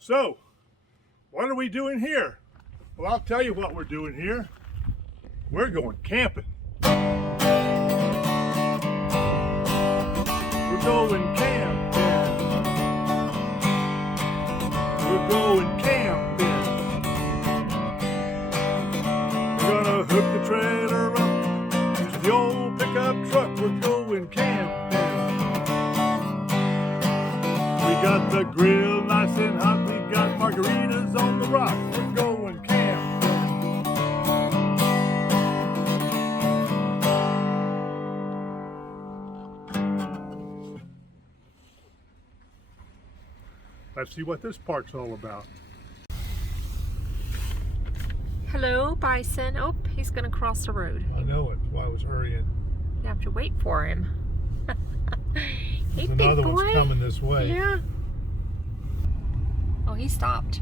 So, what are we doing here? Well, I'll tell you what we're doing here. We're going camping. We're going camping. We're going camping. We're gonna hook the trailer up to the old pickup truck. We're going camping. We got the grill nice and hot. We got margaritas on the rock. We're going camping. Let's see what this part's all about. Hello, Bison. Oh, he's going to cross the road. I know it. That's why I was hurrying. You have to wait for him. Hey, There's another one's coming this way. Yeah. Oh, he stopped.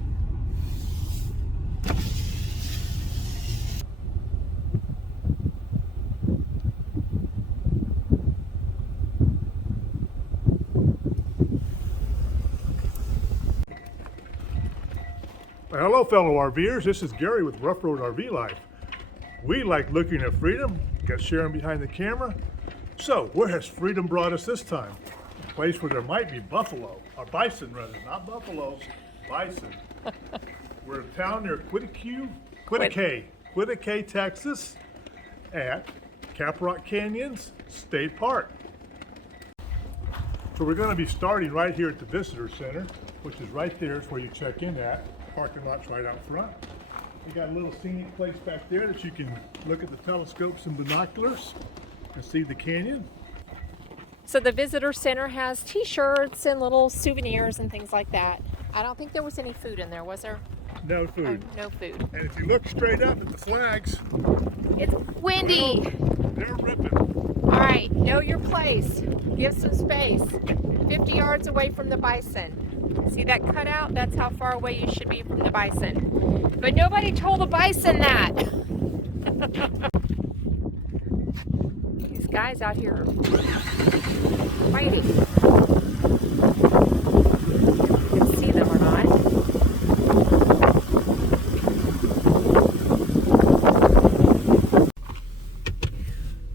Well, hello, fellow RVers. This is Gary with Rough Road RV Life. We like looking at freedom. Got Sharon behind the camera. So, where has freedom brought us this time? A place where there might be buffalo, or bison rather, not buffalo, bison. We're in town near Quittiquay, Texas, at Caprock Canyons State Park. So we're going to be starting right here at the Visitor Center, which is right there. Is where you check in at. Parking lot's right out front. We got a little scenic place back there that you can look at the telescopes and binoculars and see the canyon. So the visitor center has t-shirts and little souvenirs and things like that. I don't think there was any food in there, was there? No food. Oh, no food. And if you look straight up at the flags, It's windy. they're ripping. All right, know your place. Give some space. 50 yards away from the bison. See that cutout? That's how far away you should be from the bison. But nobody told the bison that. These guys out here fighting. You can see them or not.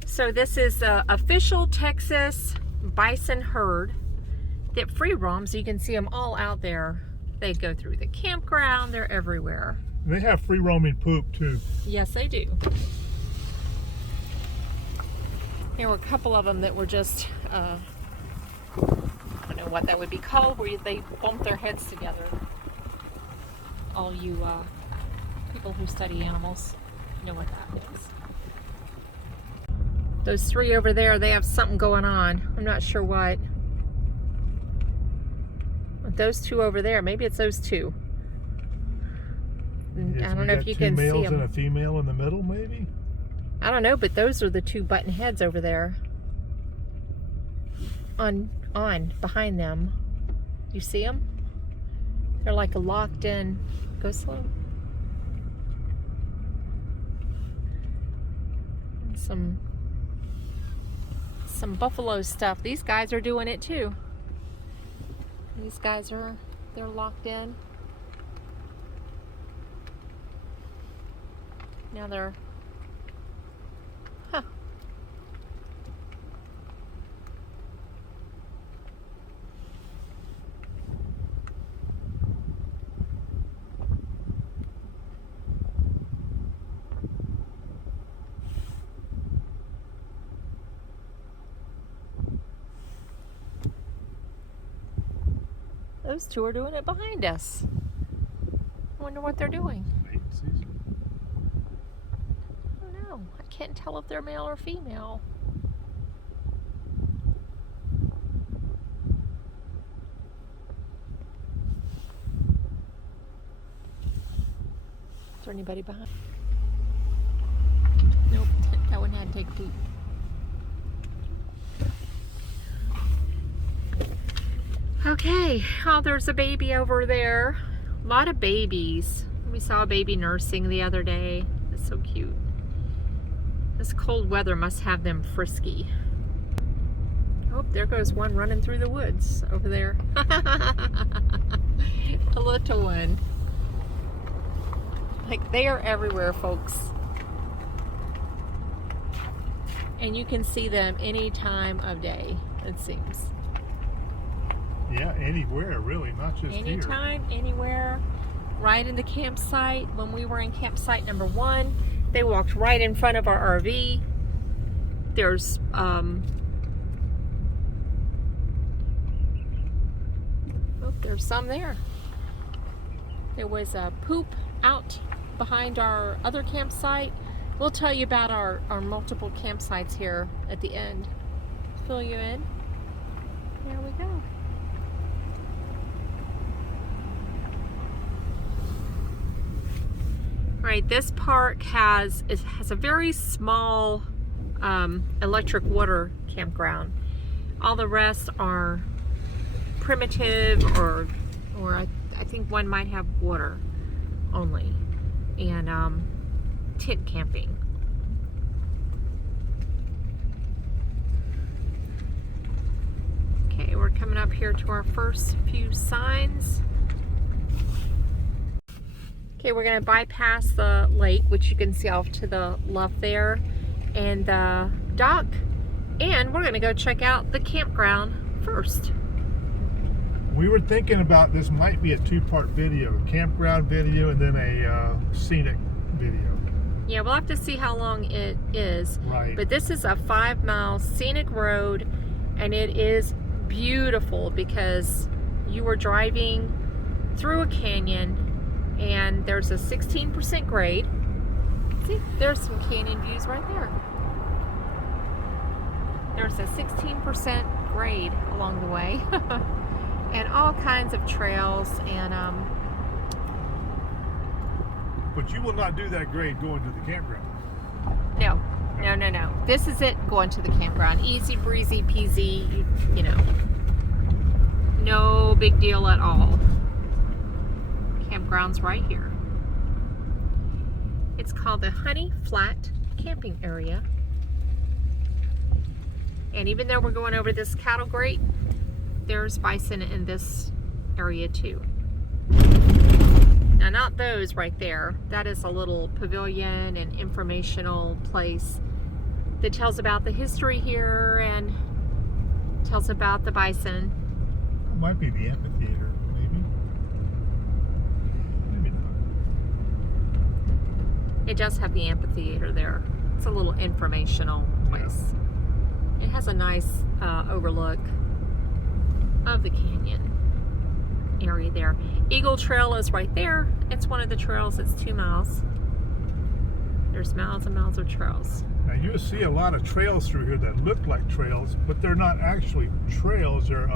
So this is the official Texas Bison Herd that free roams. You can see them all out there. They go through the campground. They're everywhere. And they have free roaming poop too. Yes, they do. There were a couple of them that were just, I don't know what that would be called, where they bump their heads together. All you people who study animals know what that is. Those three over there, they have something going on. I'm not sure what. Those two over there, maybe it's those two. Yes, I don't know if you can see them. Two males and a female in the middle, maybe? I don't know, but those are the two button heads over there. Behind them. You see them? They're like a locked in. Go slow. And some buffalo stuff. These guys are doing it too. These guys they're locked in. Now they're, those two are doing it behind us. I wonder what they're doing. I don't know. I can't tell if they're male or female. Is there anybody behind? Nope, that one had to take a peek. Okay, oh, there's a baby over there. A lot of babies. We saw a baby nursing the other day. It's so cute. This cold weather must have them frisky. Oh, there goes one running through the woods over there. A little little one. Like, they are everywhere, folks. And you can see them any time of day, it seems. Yeah, anywhere really, not just here. Anytime, anywhere. Right in the campsite. When we were in campsite number 1, they walked right in front of our RV. There's there's some there. There was a poop out behind our other campsite. We'll tell you about our multiple campsites here at the end. Fill you in. There we go. All right, this park has a very small electric water campground. All the rest are primitive, or I think one might have water only, and tent camping. Okay, we're coming up here to our first few signs. Okay, we're gonna bypass the lake, which you can see off to the left there, and the dock, and we're gonna go check out the campground first. We were thinking about this might be a 2-part video, a campground video and then a scenic video. Yeah, we'll have to see how long it is. Right. But this is a 5-mile scenic road, and it is beautiful because you were driving through a canyon, and there's a 16% grade. See, there's some canyon views right there. There's a 16% grade along the way. And all kinds of trails, and But you will not do that grade going to the campground. no. This is it going to the campground. Easy breezy peasy, you know. No big deal at all. Campground's right here. It's called the Honey Flat Camping Area. And even though we're going over this cattle grate, there's bison in this area too. Now, not those right there. That is a little pavilion and informational place that tells about the history here and tells about the bison. It might be the amphitheater, maybe. Maybe not. It does have the amphitheater there. It's a little informational place. Yeah. It has a nice overlook of the canyon area there. Eagle Trail is right there. It's one of the trails. It's 2 miles. There's miles and miles of trails. Now you'll see a lot of trails through here that look like trails, but they're not actually trails. They're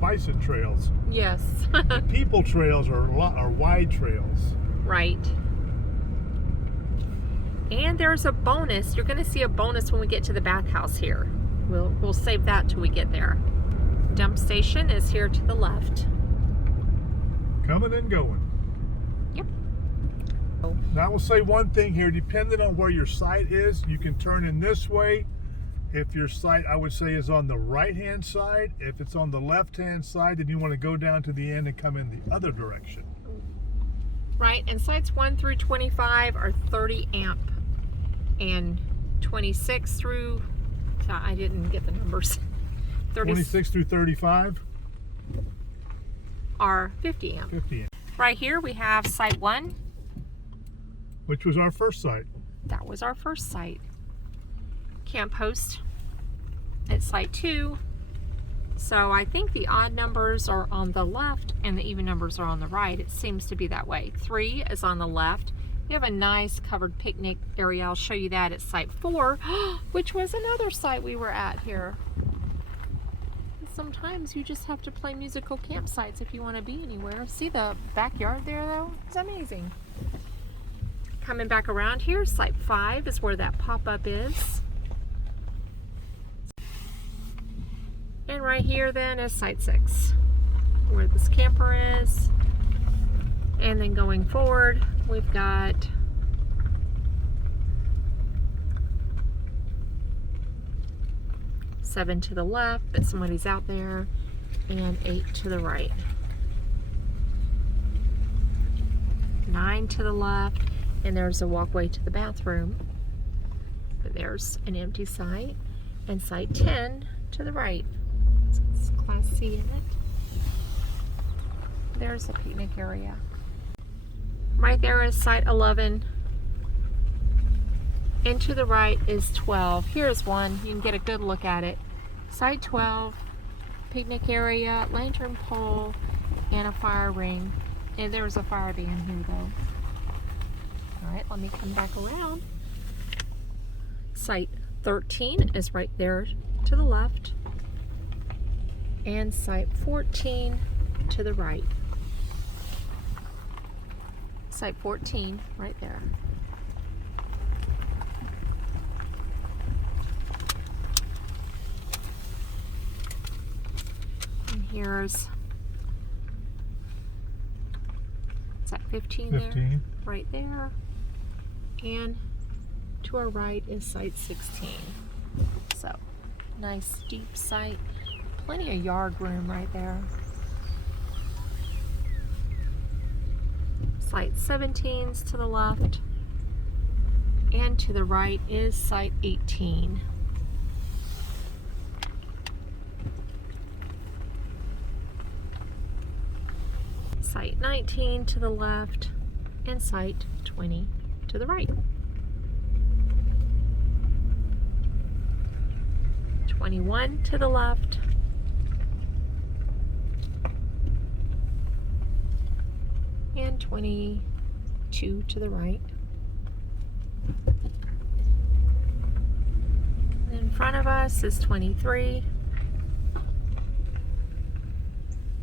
bison trails. Yes. The people trails are wide trails. Right. And there's a bonus. You're going to see a bonus when we get to the bathhouse here. We'll save that till we get there. Dump station is here to the left. Coming and going. Yep. Now I will say one thing here, depending on where your site is, you can turn in this way. If your site, I would say, is on the right-hand side. If it's on the left-hand side, then you want to go down to the end and come in the other direction. Right, and sites 1 through 25 are 30 amp, and 26 through, I didn't get the numbers. 26 through 35 are 50 amp. 50 amp. Right here we have site 1. Which was our first site. That was our first site. Camp host at site 2. So I think the odd numbers are on the left and the even numbers are on the right. It seems to be that way. 3 is on the left. We have a nice covered picnic area. I'll show you that at site 4, which was another site we were at here. Sometimes you just have to play musical campsites if you want to be anywhere. See the backyard there though? It's amazing. Coming back around here, site 5 is where that pop-up is. And right here then is site 6, where this camper is. And then going forward, we've got seven to the left, but somebody's out there, and 8 to the right. 9 to the left, and there's a walkway to the bathroom. But there's an empty site, and site 10 to the right. It's Class C in it. There's a picnic area. Right there is site 11. And to the right is 12. Here's one. You can get a good look at it. Site 12, picnic area, lantern pole, and a fire ring. And there's a fire van here though. Alright, let me come back around. Site 13 is right there to the left. And site 14 to the right. Site 14 right there. And here's site 15 there, right there. And to our right is site 16. So, nice deep site. Plenty of yard room right there. Site 17's to the left, and to the right is site 18. Site 19 to the left, and site 20 to the right. 21 to the left, and 22 to the right. In front of us is 23,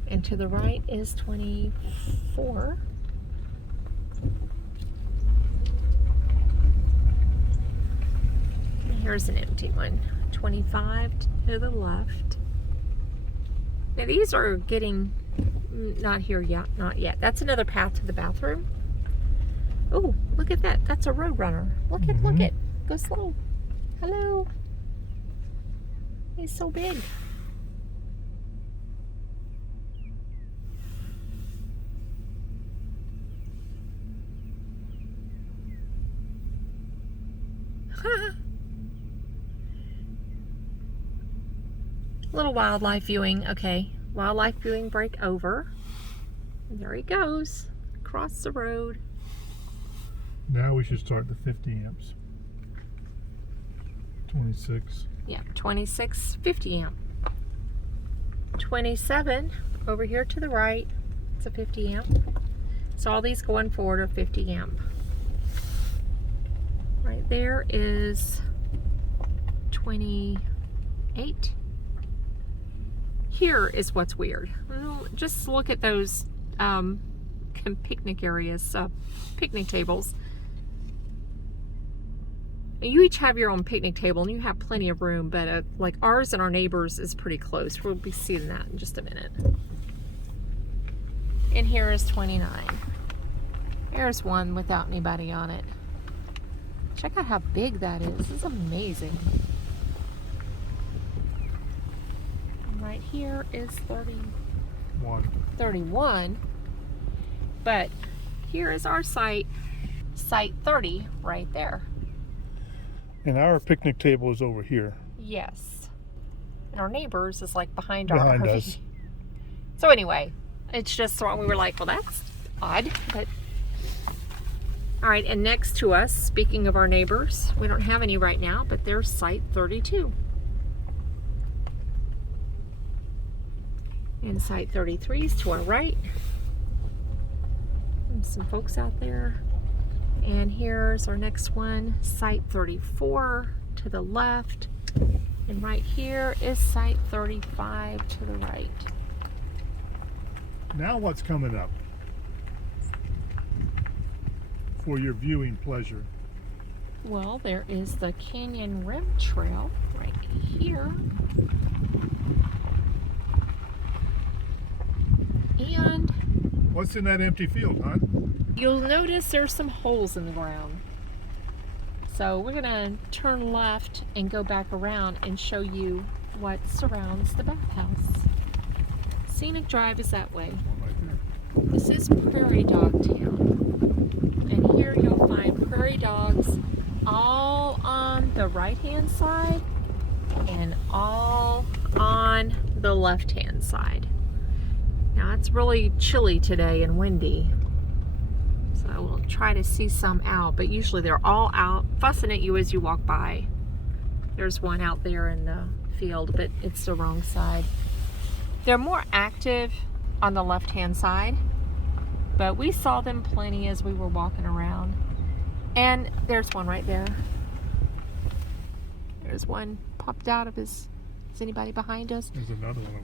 and to the right is 24. And here's an empty one, 25 to the left. Now these are getting not here yet, not yet. That's another path to the bathroom. Oh, look at that. That's a road runner. Look at, look at. Go slow. Hello. He's so big. Little wildlife viewing. Okay. Wildlife viewing break over. And there he goes, across the road. Now we should start the 50 amps. 26. Yeah, 26, 50 amp. 27, over here to the right, it's a 50 amp. So all these going forward are 50 amp. Right there is 28. Here is what's weird. Just look at those picnic areas, picnic tables. You each have your own picnic table and you have plenty of room, but like ours and our neighbors is pretty close. We'll be seeing that in just a minute. And here is 29. There's one without anybody on it. Check out how big that is. This is amazing. Right here is 31. But here is our site, site 30 right there. And our picnic table is over here. Yes. And our neighbors is like behind our RV. Us. So anyway, it's just so we were like, well, that's odd, but all right. And next to us, speaking of our neighbors, we don't have any right now, but there's site 32. And site 33 is to our right. And some folks out there. And here's our next one, site 34 to the left. And right here is site 35 to the right. Now what's coming up for your viewing pleasure? Well, there is the Canyon Rim Trail right here. And what's in that empty field, huh? You'll notice there's some holes in the ground. So we're gonna turn left and go back around and show you what surrounds the bathhouse. Scenic Drive is that way. One right there. This is Prairie Dog Town. right-hand side and all on the left-hand side. Now it's really chilly today and windy, so we'll try to see some out, but usually they're all out fussing at you as you walk by. There's one out there in the field, but it's the wrong side. They're more active on the left-hand side, but we saw them plenty as we were walking around. And there's one right there. There's one popped out of his... Is anybody behind us? There's another one.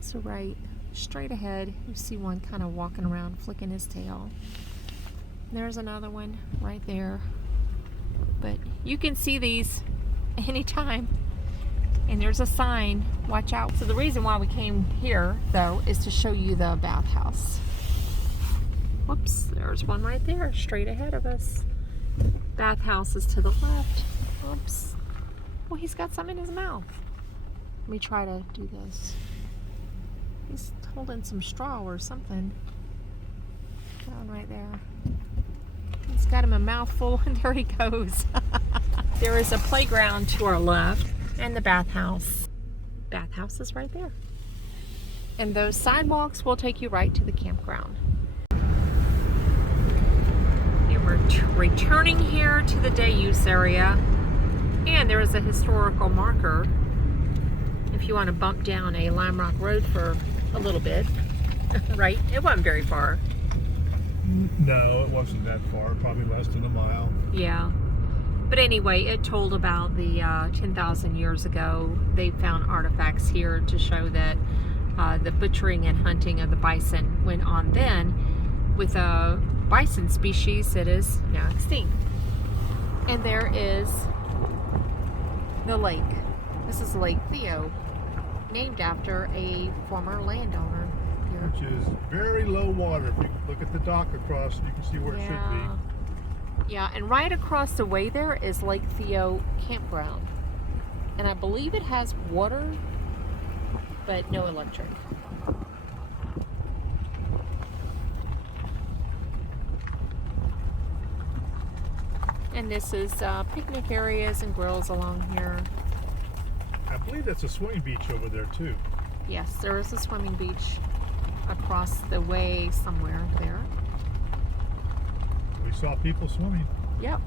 So right, straight ahead, you see one kind of walking around, flicking his tail. There's another one right there. But you can see these anytime. And there's a sign, watch out. So the reason why we came here, though, is to show you the bathhouse. Whoops, there's one right there, straight ahead of us. Bathhouse is to the left. Oops. Well, he's got some in his mouth. Let me try to do this. He's holding some straw or something. That one right there. He's got him a mouthful, and there he goes. There is a playground to our left, and the bathhouse. Bathhouse is right there. And those sidewalks will take you right to the campground. And we're returning here to the day use area. And there is a historical marker if you want to bump down a Lime Rock Road for a little bit. Right? It wasn't very far. No, it wasn't that far. Probably less than a mile. Yeah. But anyway, it told about the 10,000 years ago, they found artifacts here to show that the butchering and hunting of the bison went on then with a bison species that is now extinct. And there is the lake. This is Lake Theo, named after a former landowner here. Which is very low water. If you look at the dock across, you can see where it should be. Yeah, and right across the way there is Lake Theo Campground. And I believe it has water, but no electric. And this is picnic areas and grills along here. I believe that's a swimming beach over there too. Yes, there is a swimming beach across the way somewhere there. We saw people swimming. Yep.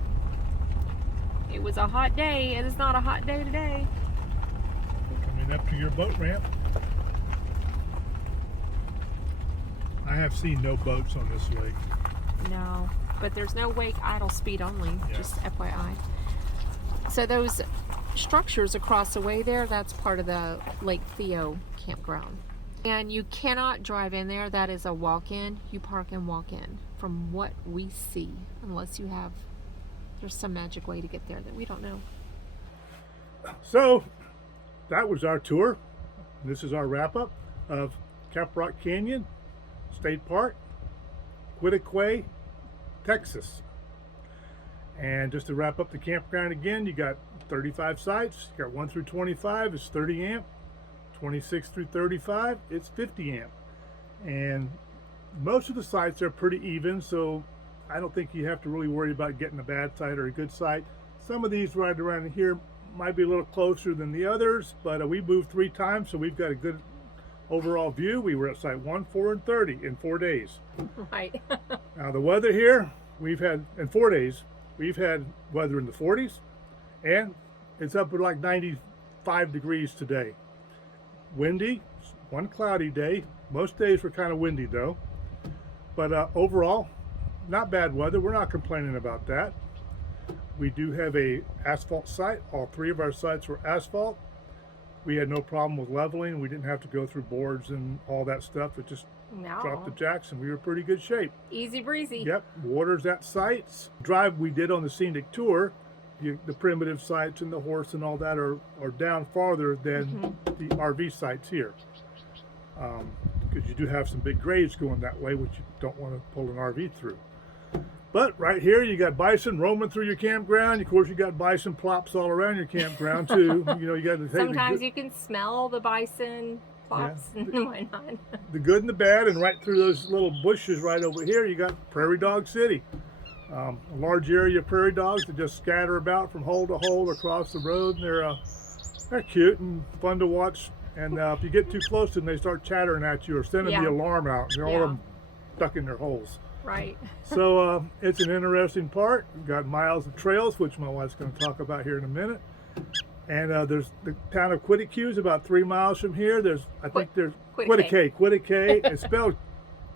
It was a hot day. It is not a hot day today. Coming up to your boat ramp. I have seen no boats on this lake. No, but there's no wake, idle, speed only, just FYI. So those structures across the way there, that's part of the Lake Theo campground. And you cannot drive in there. That is a walk-in. You park and walk in from what we see, unless you have, there's some magic way to get there that we don't know. So that was our tour. This is our wrap-up of Caprock Canyon State Park, Quitaque, Texas. And just to wrap up the campground again, you got 35 sites. You got 1 through 25 is 30 amp. 26 through 35, it's 50 amp. And most of the sites are pretty even, so I don't think you have to really worry about getting a bad site or a good site. Some of these right around here might be a little closer than the others, but we moved 3 times, so we've got a good overall view. We were at site 1, 4, and 30 in 4 days. Right. Now the weather here, we've had, in 4 days, we've had weather in the 40s, and it's up at like 95 degrees today. Windy, one cloudy day. Most days were kind of windy though. But overall, not bad weather. We're not complaining about that. We do have a asphalt site. All 3 of our sites were asphalt. We had no problem with leveling. We didn't have to go through boards and all that stuff. It just dropped the jacks and we were in pretty good shape. Easy breezy. Yep, water's at sites. Drive we did on the Scenic tour, the primitive sites and the horse and all that are down farther than the RV sites here. Because you do have some big grades going that way, which you don't want to pull an RV through. But right here, you got bison roaming through your campground. Of course, you got bison plops all around your campground too. You know, you got to take sometimes you can smell the bison plops and whatnot. The good and the bad, and right through those little bushes right over here, you got Prairie Dog City. A large area of prairie dogs that just scatter about from hole to hole across the road. And they're cute and fun to watch. And if you get too close to them, they start chattering at you or sending Yeah. the alarm out. And all Yeah. of them stuck in their holes. Right. So it's an interesting park. We've got miles of trails, which my wife's going to talk about here in a minute. And there's the town of Quitique is about 3 miles from here. There's Quitique. Quitique. It's spelled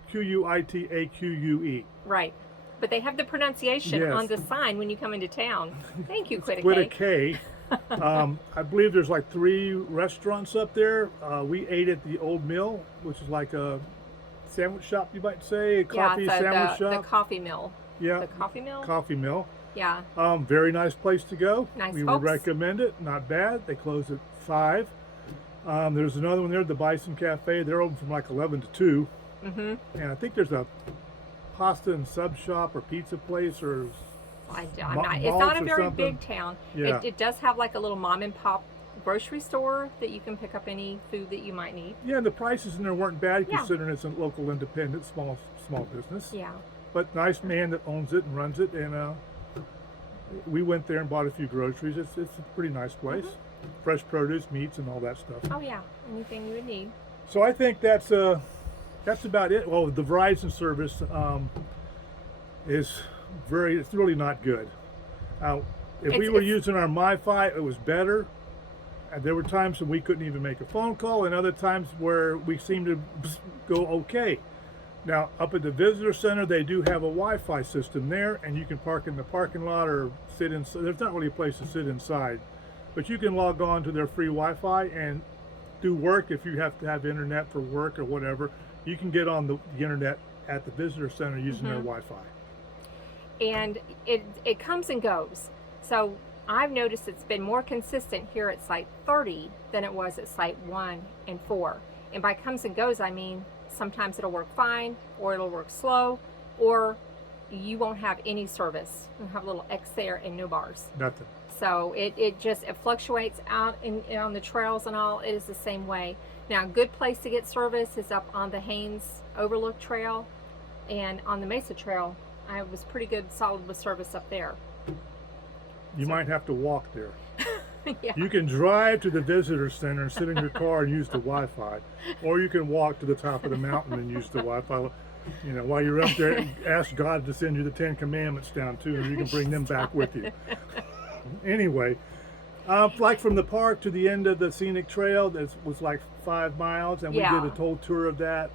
Quitaque. Right. But they have the pronunciation Yes. on the sign when you come into town. Thank you, Quitique. Quitique. I believe there's like 3 restaurants up there. We ate at the Old Mill, which is like a sandwich shop, you might say, a coffee sandwich the shop. coffee mill. Yeah, The coffee mill? coffee mill. Yeah. Very nice place to go. Nice We folks. would recommend it. Not bad. They close at 5. There's another one there, the Bison Cafe. They're open from like 11 to 2. Mm-hmm. And I think there's a pasta and sub shop or pizza place or It's malts not a or very something. big town. Yeah. It does have like a little mom and pop grocery store that you can pick up any food that you might need. Yeah, and the prices in there weren't bad Yeah. considering it's a local independent small business. Yeah. But nice man that owns it and runs it, and we went there and bought a few groceries. It's a pretty nice place. Fresh produce, meats, and all that stuff. Oh yeah. Anything you would need. So I think that's about it. Well, the Verizon service it's really not good. If we were using our MiFi, it was better. And there were times when we couldn't even make a phone call, and other times where we seemed to go okay. Now, up at the visitor center, they do have a Wi-Fi system there, and you can park in the parking lot or sit inside. There's not really a place to sit inside, but you can log on to their free Wi-Fi and do work if you have to have internet for work or whatever. You can get on the internet at the visitor center using their Wi-Fi. And it comes and goes. So I've noticed it's been more consistent here at Site 30 than it was at Site 1 and 4. And by comes and goes, I mean sometimes it'll work fine, or it'll work slow, or you won't have any service. You'll have a little X there and no bars. Nothing. So it fluctuates out on the trails and all. It is the same way. Now, a good place to get service is up on the Haynes Overlook Trail, and on the Mesa Trail, I was pretty good, solid with service up there. You might have to walk there. Yeah. You can drive to the visitor center and sit in your car and use the Wi-Fi, or you can walk to the top of the mountain and use the Wi-Fi. You know, while you're up there, ask God to send you the 10 Commandments down too, and you can bring them back with you. Anyway, like from the park to the end of the Scenic Trail, that was like 5 miles, and we Yeah. did a whole tour of that.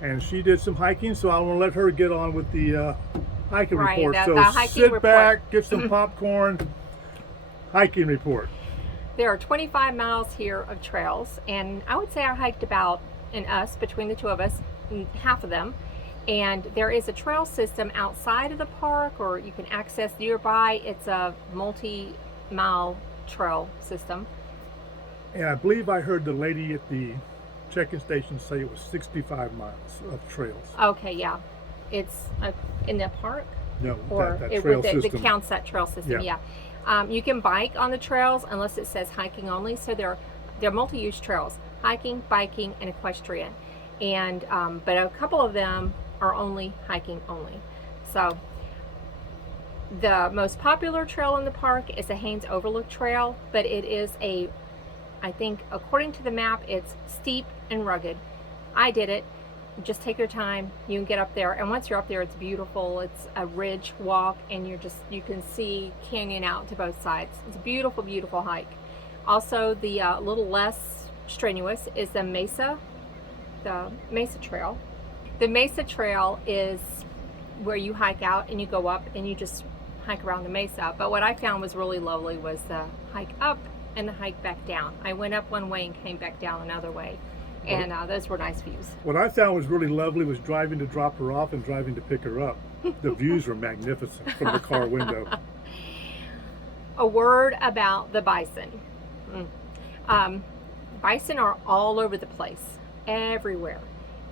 And she did some hiking, so I want to let her get on with the hiking Right, report. the So hiking sit report. back, get some popcorn. Hiking report. There are 25 miles here of trails, and I would say I hiked about, between the two of us, half of them. And there is a trail system outside of the park, or you can access nearby. It's a multi-mile trail system. And I believe I heard the lady at the check-in station say it was 65 miles of trails. Okay, yeah. It's in the park, No, or that it trail would system. counts that trail system. Yeah. You can bike on the trails unless it says hiking only. So they're multi-use trails: hiking, biking, and equestrian. And but a couple of them are only hiking only. So the most popular trail in the park is the Haynes Overlook Trail, but it is I think according to the map, it's steep and rugged. I did it. Just take your time. You can get up there, and once you're up there, it's beautiful. It's a ridge walk, and you can see canyon out to both sides. It's a beautiful, beautiful hike. Also, the little less strenuous is the Mesa Trail. The Mesa Trail is where you hike out and you go up and you just hike around the mesa. But what I found was really lovely was the hike up and the hike back down. I went up one way and came back down another way. And those were nice views. What I found was really lovely was driving to drop her off and driving to pick her up. The views were magnificent from the car window. A word about the bison. Bison are all over the place, everywhere.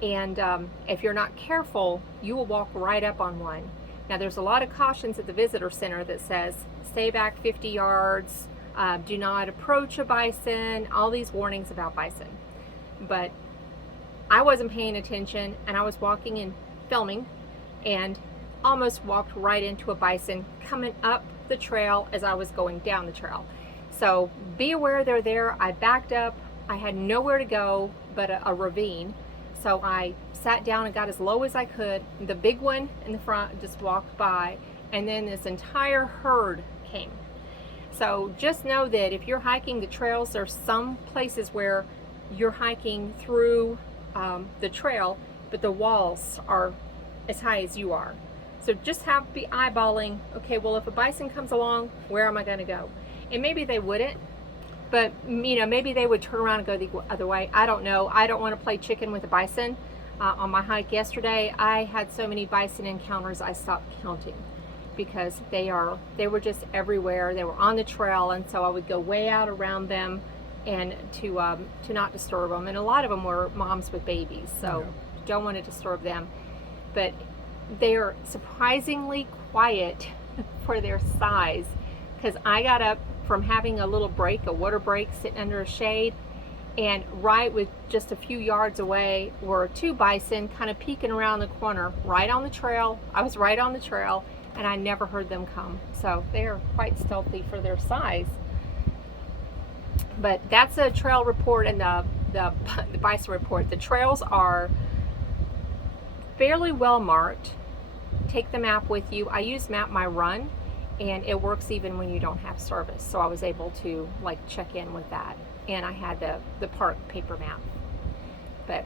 And if you're not careful, you will walk right up on one. Now, there's a lot of cautions at the visitor center that says, stay back 50 yards, do not approach a bison, all these warnings about bison. But I wasn't paying attention, and I was walking and filming, and almost walked right into a bison coming up the trail as I was going down the trail. So be aware they're there. I backed up. I had nowhere to go but a ravine. So I sat down and got as low as I could. The big one in the front just walked by, and then this entire herd came. So just know that if you're hiking the trails, there's some places where you're hiking through the trail, but the walls are as high as you are. So just have to be eyeballing, okay, well, if a bison comes along, where am I going to go? And maybe they wouldn't, but you know, maybe they would turn around and go the other way. I don't know. I don't want to play chicken with a bison. On my hike yesterday, I had so many bison encounters, I stopped counting, because they were just everywhere. They were on the trail, and so I would go way out around them and to not disturb them. And a lot of them were moms with babies, so don't want to disturb them. But they are surprisingly quiet for their size, because I got up from having a little break, a water break, sitting under a shade, and right with just a few yards away were two bison kind of peeking around the corner right on the trail. I was right on the trail, and I never heard them come. So they are quite stealthy for their size. But that's a trail report and the bison report. The trails are fairly well marked. Take the map with you. I use Map My Run, and it works even when you don't have service. So I was able to like check in with that. And I had the park paper map. But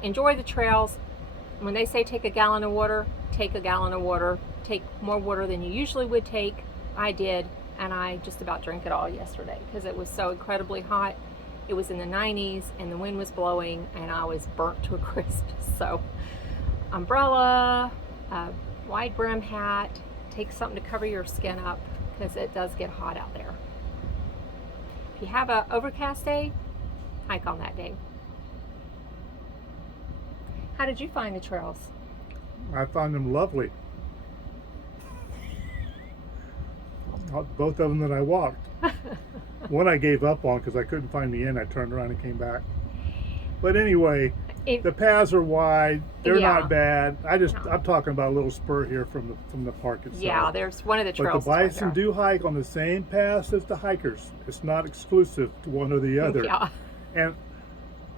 enjoy the trails. When they say take a gallon of water, take a gallon of water. Take more water than you usually would take. I did, and I just about drank it all yesterday because it was so incredibly hot. It was in the 90s and the wind was blowing and I was burnt to a crisp. So umbrella, a wide brim hat, take something to cover your skin up because it does get hot out there. If you have an overcast day, hike on that day. How did you find the trails? I found them lovely. Both of them that I walked. One I gave up on because I couldn't find the inn. I turned around and came back. But anyway, the paths are wide. They're not bad. I'm talking about a little spur here from the park itself. Yeah, there's one of the trails. But the bison do hike on the same paths as the hikers. It's not exclusive to one or the other. Yeah. And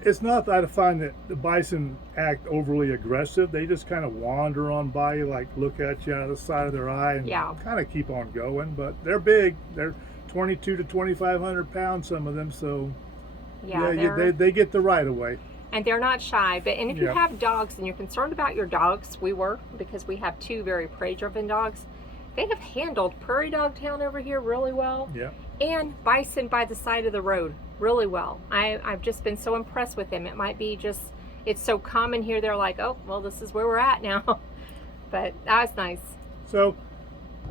it's not that I find that the bison act overly aggressive. They just kind of wander on by you, like look at you out of the side of their eye and kind of keep on going. But they're big. They're 22 to 2,500 pounds, some of them. So they get the right of way. And they're not shy. And if you have dogs and you're concerned about your dogs, because we have two very prey-driven dogs, they have handled Prairie Dog Town over here really well. Yeah. And bison by the side of the road really well. I've just been so impressed with them. It might be just, it's so common here, they're like, oh, well, this is where we're at now. But that was nice. So,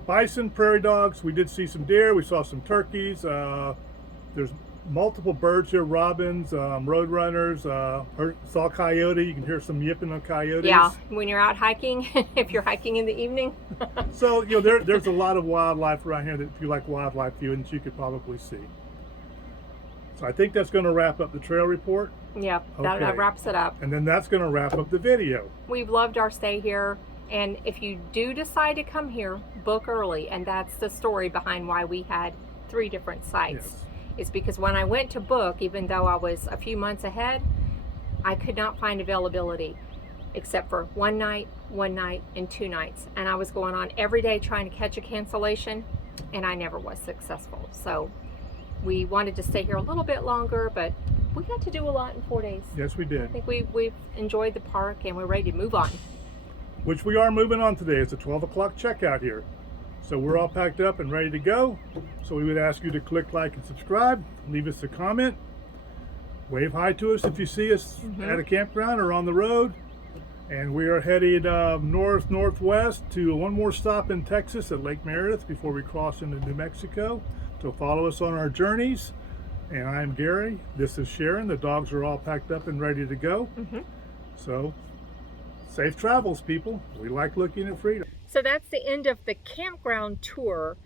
bison, prairie dogs, we did see some deer, we saw some turkeys. There's multiple birds here, robins, roadrunners, saw coyote. You can hear some yipping of coyotes. Yeah, when you're out hiking, if you're hiking in the evening. So, there's a lot of wildlife around here that if you like wildlife viewing, that you could probably see. So I think that's going to wrap up the trail report. Yeah, that wraps it up. And then that's going to wrap up the video. We've loved our stay here. And if you do decide to come here, book early. And that's the story behind why we had 3 different sites. Yes. It's because when I went to book, even though I was a few months ahead, I could not find availability except for 1 night, 1 night, and 2 nights. And I was going on every day trying to catch a cancellation, and I never was successful. So we wanted to stay here a little bit longer, but we got to do a lot in 4 days. Yes, we did. I think we've enjoyed the park, and we're ready to move on. Which we are moving on today. It's a 12 o'clock checkout here. So we're all packed up and ready to go. So we would ask you to click like and subscribe, leave us a comment, wave hi to us if you see us at a campground or on the road. And we are headed northwest to one more stop in Texas at Lake Meredith before we cross into New Mexico. So follow us on our journeys. And I'm Gary. This is Sharon. The dogs are all packed up and ready to go. So safe travels, people. We like looking at freedom. So that's the end of the campground tour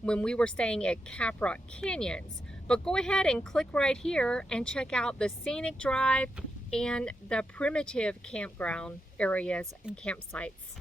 when we were staying at Caprock Canyons. But go ahead and click right here and check out the Scenic Drive and the primitive campground areas and campsites.